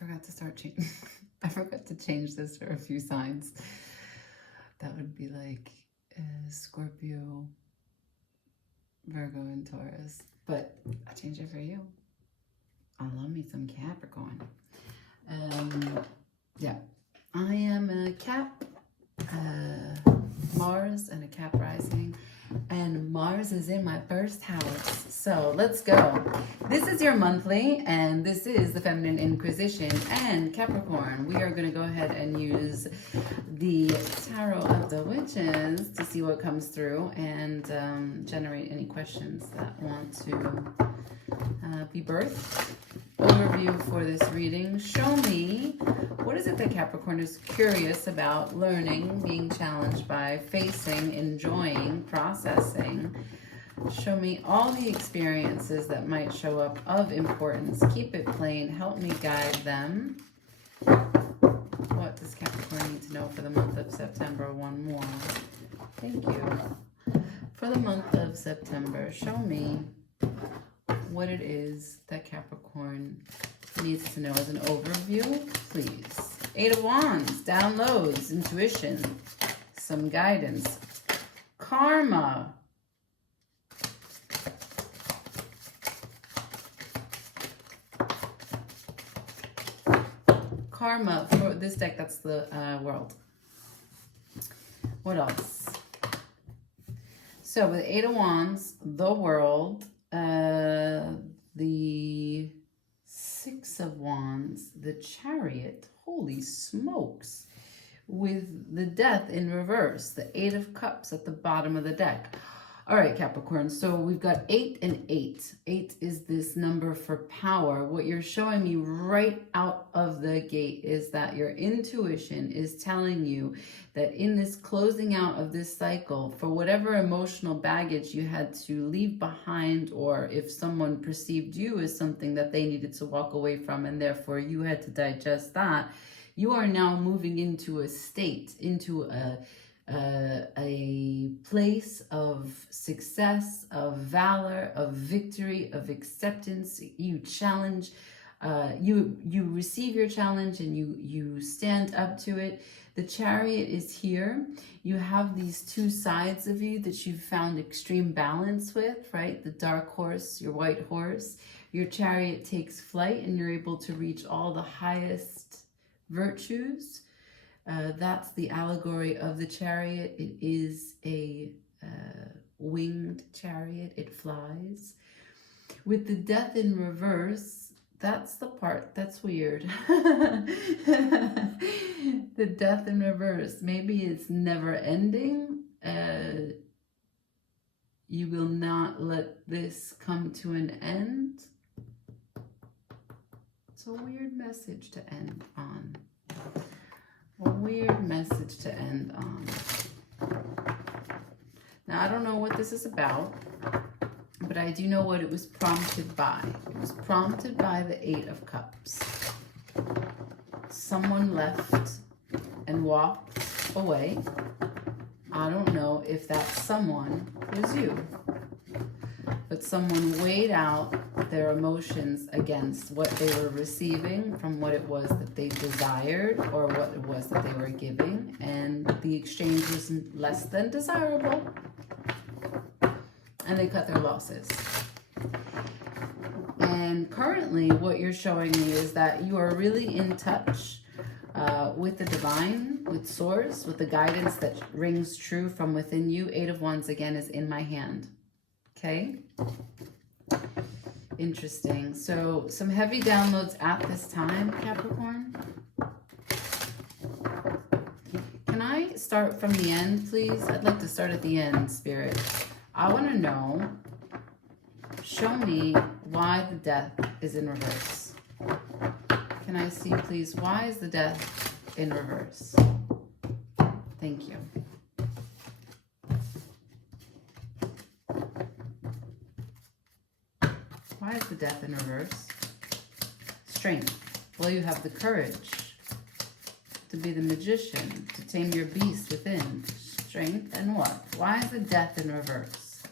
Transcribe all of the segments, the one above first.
forgot to start changing. I forgot to change this for a few signs. That would be like Scorpio, Virgo, and Taurus. But I changed it for you. I love me some Capricorn. Yeah, I am a Cap, Mars, and a Cap rising. And Mars is in my first house. So let's go. This is your monthly, and this is the Feminine Inquisition. And Capricorn, we are going to go ahead and use the Tarot of the Witches to see what comes through and generate any questions that want to be birthed. Overview for this reading. Show me, what is it that Capricorn is curious about, learning, being challenged by, facing, enjoying, processing? Show me all the experiences that might show up of importance. Keep it plain. Help me guide them. What does Capricorn need to know for the month of September? One more. Thank you. For the month of September, show me what it is that Capricorn needs to know as an overview, please. 8 of Wands, downloads, intuition, some guidance. Karma. Karma, for this deck, that's the world. What else? So with 8 of Wands, the world, the 6 of Wands, the Chariot, holy smokes, with the Death in reverse, the 8 of Cups at the bottom of the deck. All right, Capricorn, so we've got 8 and 8. 8 is this number for power. What you're showing me right out of the gate is that your intuition is telling you that in this closing out of this cycle, for whatever emotional baggage you had to leave behind, or if someone perceived you as something that they needed to walk away from and therefore you had to digest that, you are now moving into a state, into a place of success, of valor, of victory, of acceptance. You challenge, you receive your challenge and you stand up to it. The Chariot is here. You have these two sides of you that you've found extreme balance with, right? The dark horse, your white horse. Your Chariot takes flight and you're able to reach all the highest virtues. That's the allegory of the Chariot. It is a winged chariot. It flies. With the Death in reverse, that's the part that's weird. The Death in reverse. Maybe it's never ending. You will not let this come to an end. It's a weird message to end on. A weird message to end on. Now, I don't know what this is about, but I do know what it was prompted by. It was prompted by the 8 of Cups. Someone left and walked away. I don't know if that someone was you, but someone weighed out their emotions against what they were receiving from what it was that they desired or what it was that they were giving, and the exchange was less than desirable, and they cut their losses. And currently what you're showing me is that you are really in touch with the divine, with source, with the guidance that rings true from within you. 8 of Wands again is in my hand. Okay? Interesting. So some heavy downloads at this time, Capricorn. Can I start from the end, please? I'd like to start at the end, Spirit. I want to know, show me why the Death is in reverse. Can I see, please, why is the Death in reverse? Thank you. Why is the Death in reverse? Strength. Well, you have the courage to be the magician, to tame your beast within. Strength and what? Why is the Death in reverse?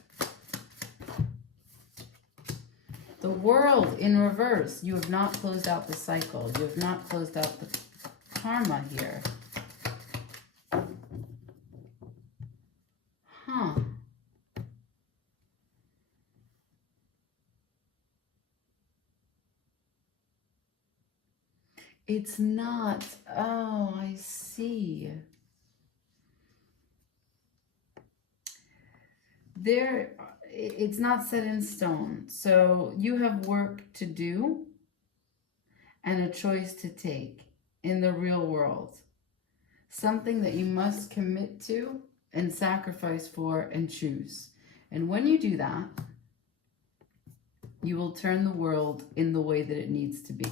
The The World in reverse. You have not closed out the cycle. You have not closed out the karma here. Huh. It's not. Oh, I see. It's not set in stone. So you have work to do and a choice to take in the real world. Something that you must commit to and sacrifice for and choose. And when you do that, you will turn the world in the way that it needs to be.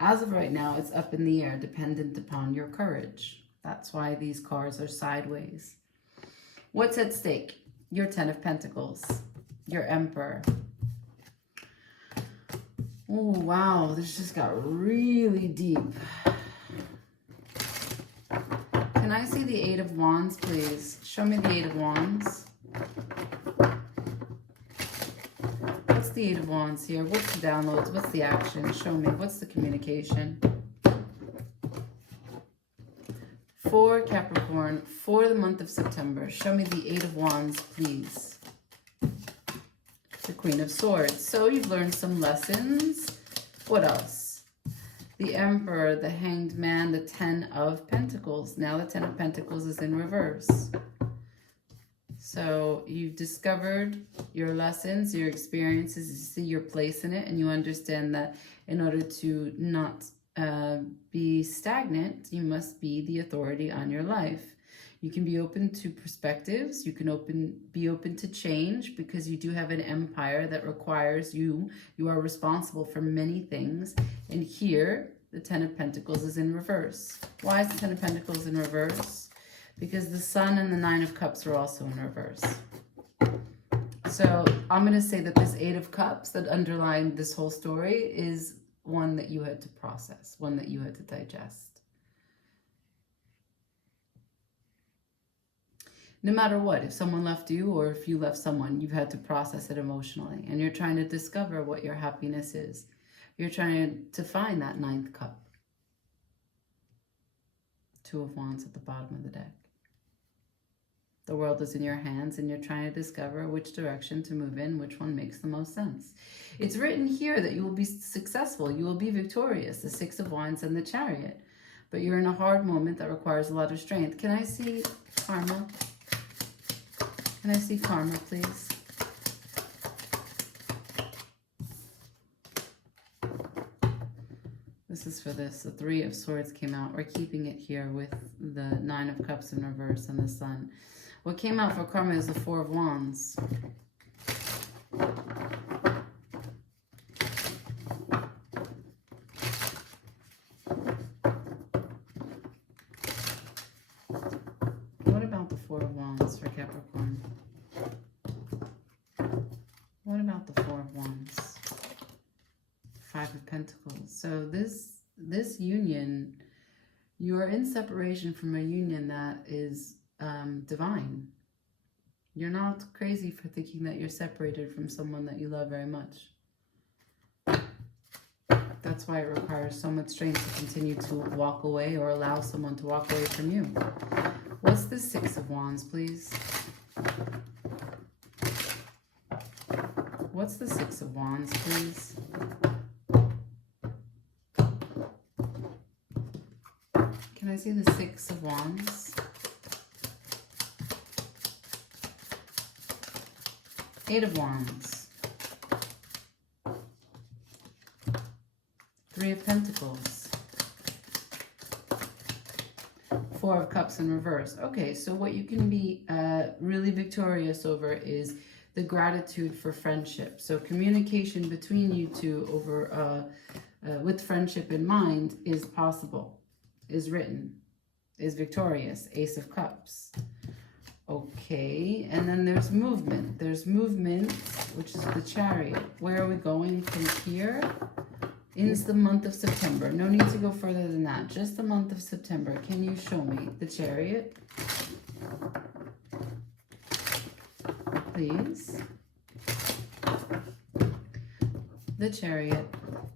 As of right now, it's up in the air, dependent upon your courage. That's why these cards are sideways. What's at stake? Your Ten of Pentacles, your Emperor. Oh, wow, this just got really deep. Can I see the Eight of Wands, please? Show me the Eight of Wands. What's the Eight of Wands here? What's the downloads? What's the action? Show me. What's the communication? For Capricorn, for the month of September. Show me the Eight of Wands, please. The Queen of Swords. So you've learned some lessons. What else? The Emperor, the Hanged Man, the Ten of Pentacles. Now the Ten of Pentacles is in reverse. So you've discovered your lessons, your experiences, you see your place in it, and you understand that in order to not be stagnant, you must be the authority on your life. You can be open to perspectives. You can be open to change because you do have an empire that requires you. You are responsible for many things. And here, the Ten of Pentacles is in reverse. Why is the Ten of Pentacles in reverse? Because the Sun and the Nine of Cups are also in reverse. So I'm going to say that this Eight of Cups that underlined this whole story is one that you had to process, one that you had to digest. No matter what, if someone left you or if you left someone, you've had to process it emotionally. And you're trying to discover what your happiness is. You're trying to find that ninth cup. Two of Wands at the bottom of the deck. The world is in your hands and you're trying to discover which direction to move in, which one makes the most sense. It's written here that you will be successful, you will be victorious, the Six of Wands and the Chariot. But you're in a hard moment that requires a lot of strength. Can I see karma? Can I see karma, please? This is for this. The Three of Swords came out. We're keeping it here with the Nine of Cups in reverse and the Sun. What came out for karma is the Four of Wands. What about the Four of Wands for Capricorn? What about the Four of Wands? Five of Pentacles. So this union, you are in separation from a union that is divine. You're not crazy for thinking that you're separated from someone that you love very much. That's why it requires so much strength to continue to walk away or allow someone to walk away from you. What's the Six of Wands, please? What's the Six of Wands, please? Can I see the Six of Wands? Eight of Wands. Three of Pentacles. Four of Cups in reverse. Okay, so what you can be really victorious over is the gratitude for friendship. So communication between you two over with friendship in mind is possible, is written, is victorious. Ace of Cups. Okay, and then there's movement. There's movement, which is the Chariot. Where are we going from here? Into the month of September. No need to go further than that. Just the month of September. Can you show me the Chariot? Please. the Chariot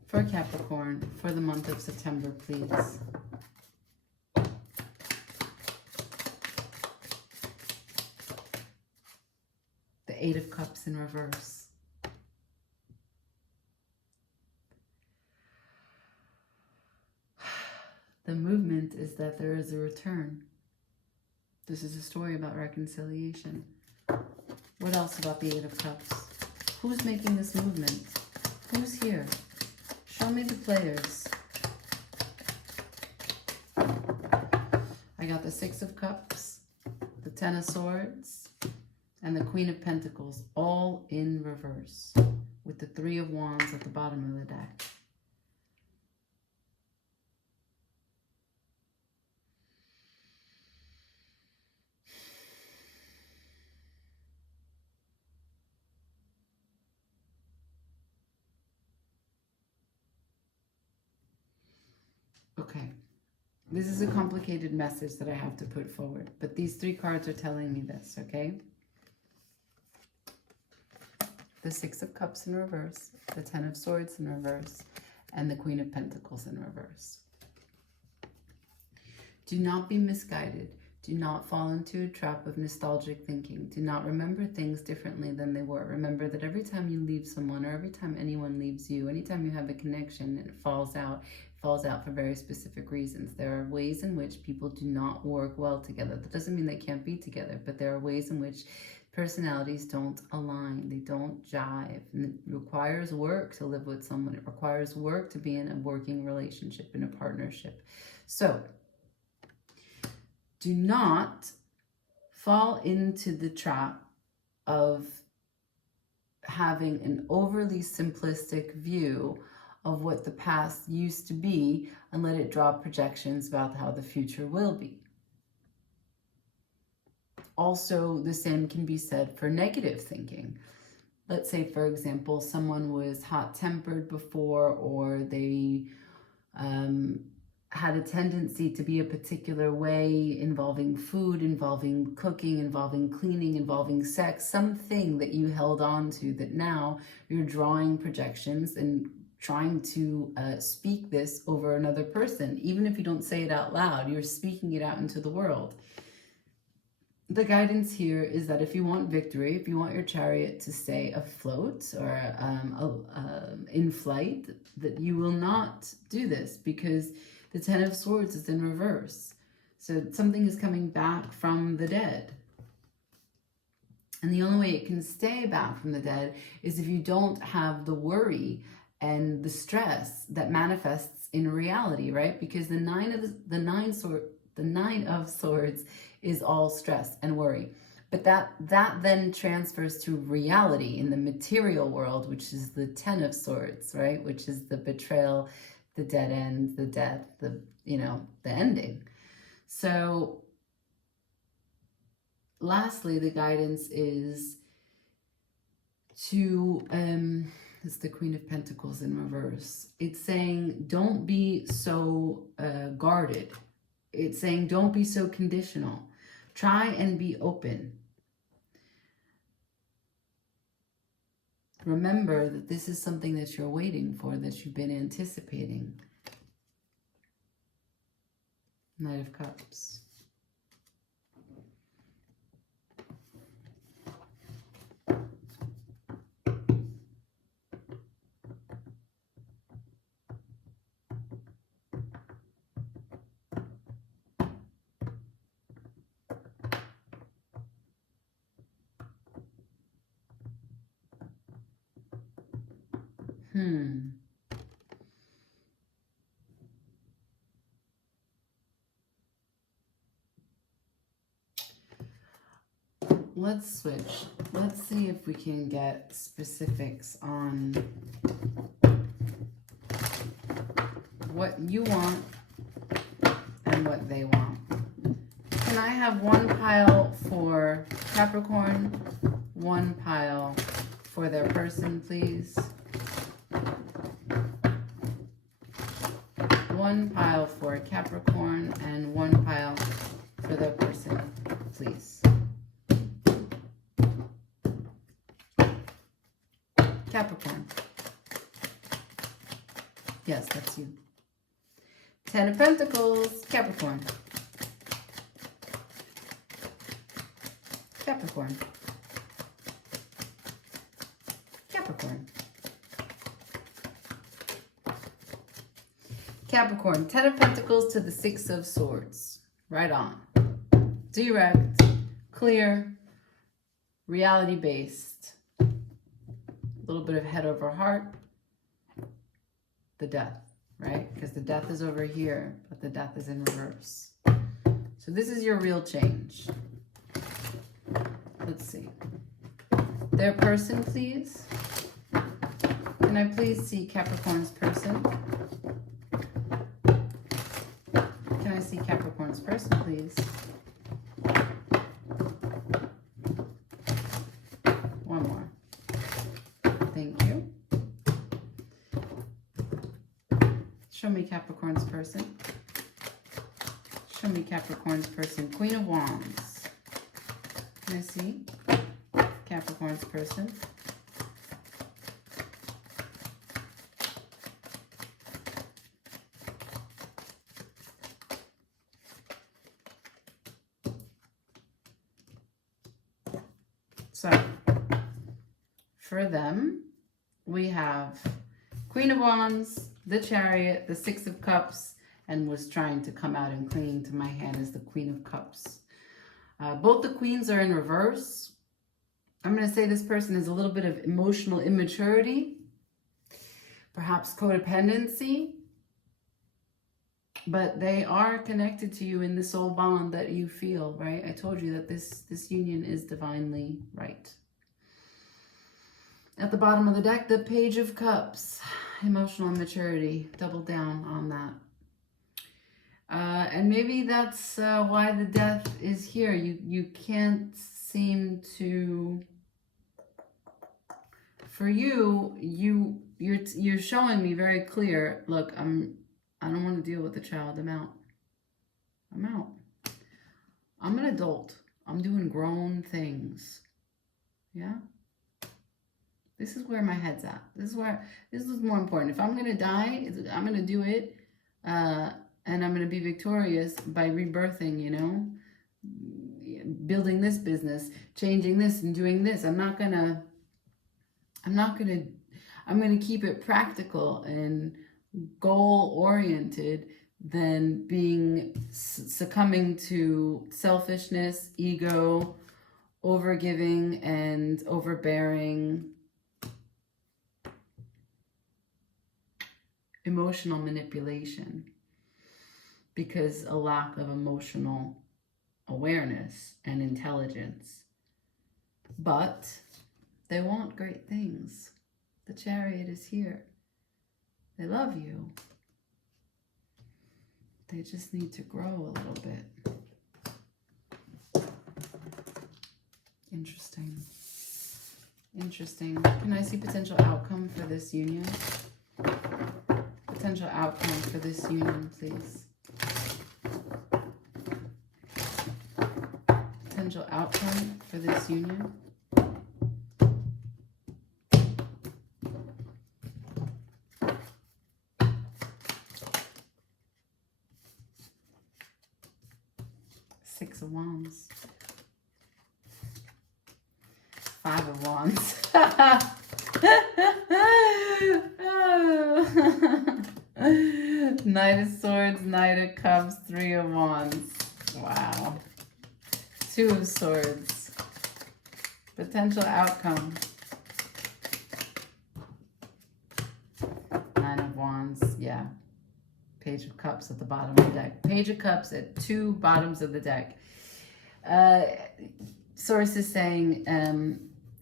for Capricorn for the month of September, please. The Eight of Cups in reverse. The movement is that there is a return. This is a story about reconciliation. What else about the Eight of Cups? Who's making this movement? Who's here? Show me the players. I got the Six of Cups, the Ten of Swords, and the Queen of Pentacles, all in reverse, with the Three of Wands at the bottom of the deck. Okay, this is a complicated message that I have to put forward, but these three cards are telling me this, okay? The Six of Cups in reverse, the Ten of Swords in reverse, and the Queen of Pentacles in reverse. Do not be misguided. Do not fall into a trap of nostalgic thinking. Do not remember things differently than they were. Remember that every time you leave someone, or every time anyone leaves you, anytime you have a connection and it falls out for very specific reasons. There are ways in which people do not work well together. That doesn't mean they can't be together, but there are ways in which personalities don't align. They don't jive. And it requires work to live with someone. It requires work to be in a working relationship, in a partnership. So, do not fall into the trap of having an overly simplistic view of what the past used to be and let it draw projections about how the future will be. Also, the same can be said for negative thinking. Let's say, for example, someone was hot-tempered before, or they had a tendency to be a particular way involving food, involving cooking, involving cleaning, involving sex, something that you held on to that now you're drawing projections and trying to speak this over another person. Even if you don't say it out loud, you're speaking it out into the world. The guidance here is that if you want victory, if you want your chariot to stay afloat or in flight, that you will not do this, because the Ten of Swords is in reverse. So something is coming back from the dead. And the only way it can stay back from the dead is if you don't have the worry and the stress that manifests in reality, right? Because the Nine of Swords is all stress and worry. But that then transfers to reality in the material world, which is the Ten of Swords, right? Which is the betrayal, the dead end, the death, the ending. So lastly, the guidance is to, it's the Queen of Pentacles in reverse. It's saying, don't be so guarded. It's saying, don't be so conditional. Try and be open. Remember that this is something that you're waiting for, that you've been anticipating. Knight of Cups. Let's switch. Let's see if we can get specifics on what you want and what they want. Can I have one pile for Capricorn, one pile for their person, please? One pile for Capricorn and one pile for their person, please. Capricorn. Yes, that's you. 10 of Pentacles, Capricorn. Capricorn. Capricorn. Capricorn, 10 of Pentacles to the 6 of Swords. Right on. Direct, clear, reality-based. A little bit of head over heart. The death, right? Because the death is over here, but the death is in reverse. So this is your real change. Let's see. Their person, please. Can I please see Capricorn's person? Can I see Capricorn's person, please? One more. Thank you. Show me Capricorn's person. Show me Capricorn's person. Queen of Wands. Can I see Capricorn's person? So, for them, we have Queen of Wands, the Chariot, the Six of Cups, and what's trying to come out and clinging to my hand is the Queen of Cups. Both the queens are in reverse. I'm going to say this person has a little bit of emotional immaturity, perhaps codependency, but they are connected to you in the soul bond that you feel, right? I told you that this union is divinely right. At the bottom of the deck, the Page of Cups, emotional immaturity, double down on that. And maybe that's why the death is here. You can't seem to, for you're showing me very clear, look, I don't want to deal with the child. I'm out. I'm an adult. I'm doing grown things. Yeah? This is where my head's at. This is more important. If I'm going to die, I'm going to do it, and I'm going to be victorious by rebirthing, you know, building this business, changing this and doing this. I'm going to keep it practical and goal-oriented than succumbing to selfishness, ego, overgiving, and overbearing, emotional manipulation, because a lack of emotional awareness and intelligence. But they want great things. The Chariot is here. They love you. They just need to grow a little bit. Interesting. Interesting. Can I see potential outcome for this union? Potential outcome for this union, please. Potential outcome for this union. Six of Wands. Five of Wands. Knight of Swords, Knight of Cups, Three of Wands. Wow. Two of Swords. Potential outcome. Nine of Wands. Yeah. Page of Cups at the bottom of the deck. Page of Cups at two bottoms of the deck. Source is saying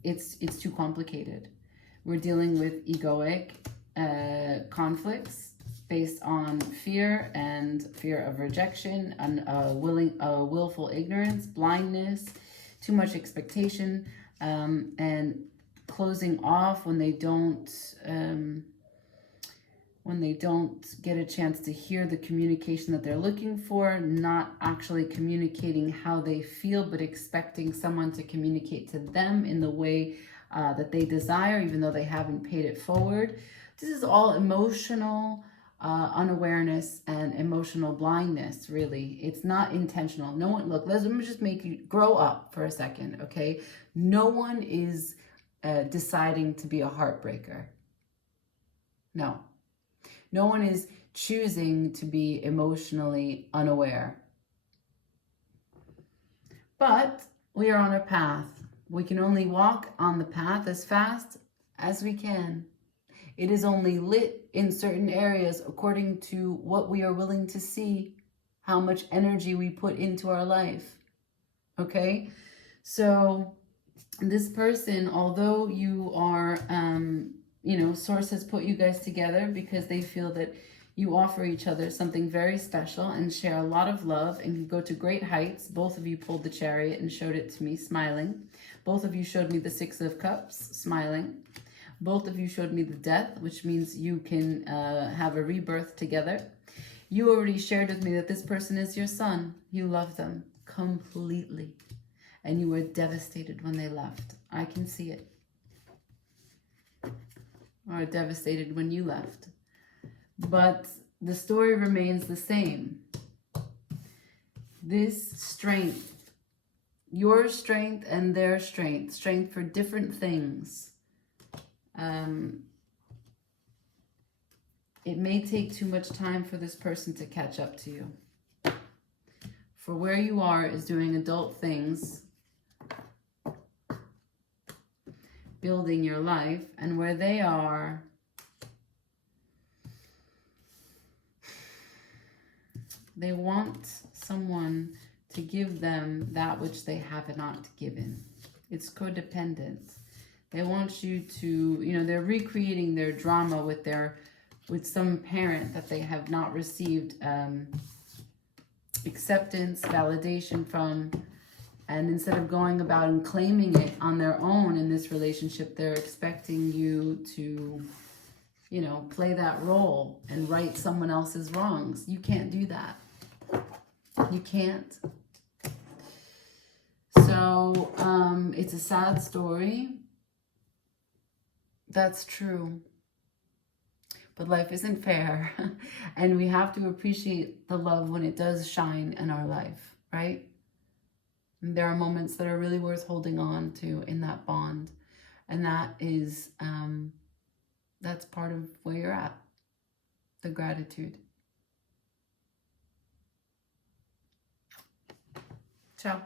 it's too complicated. We're dealing with egoic conflicts based on fear of rejection, and willful ignorance, blindness, too much expectation, and closing off when they don't get a chance to hear the communication that they're looking for, not actually communicating how they feel, but expecting someone to communicate to them in the way that they desire, even though they haven't paid it forward. This is all emotional unawareness and emotional blindness, really. It's not intentional. No one, look, let me just make you grow up for a second, okay? No one is deciding to be a heartbreaker. No. No one is choosing to be emotionally unaware. But we are on a path. We can only walk on the path as fast as we can. It is only lit in certain areas according to what we are willing to see, how much energy we put into our life. Okay? So this person, although you are, Source has put you guys together because they feel that you offer each other something very special and share a lot of love and can go to great heights. Both of you pulled the Chariot and showed it to me, smiling. Both of you showed me the Six of Cups, smiling. Both of you showed me the Death, which means you can have a rebirth together. You already shared with me that this person is your son. You love them completely. And you were devastated when they left. I can see it. Or devastated when you left. But the story remains the same. This strength, your strength and their strength for different things. It may take too much time for this person to catch up to you. For where you are is doing adult things, building your life, and where they are, they want someone to give them that which they have not given. It's codependent. They want you to, they're recreating their drama with some parent that they have not received acceptance, validation from. And instead of going about and claiming it on their own in this relationship, they're expecting you to, play that role and right someone else's wrongs. You can't do that. You can't. So, it's a sad story. That's true. But life isn't fair. And we have to appreciate the love when it does shine in our life, right? And there are moments that are really worth holding on to in that bond. And that is, that's part of where you're at. The gratitude. Ciao.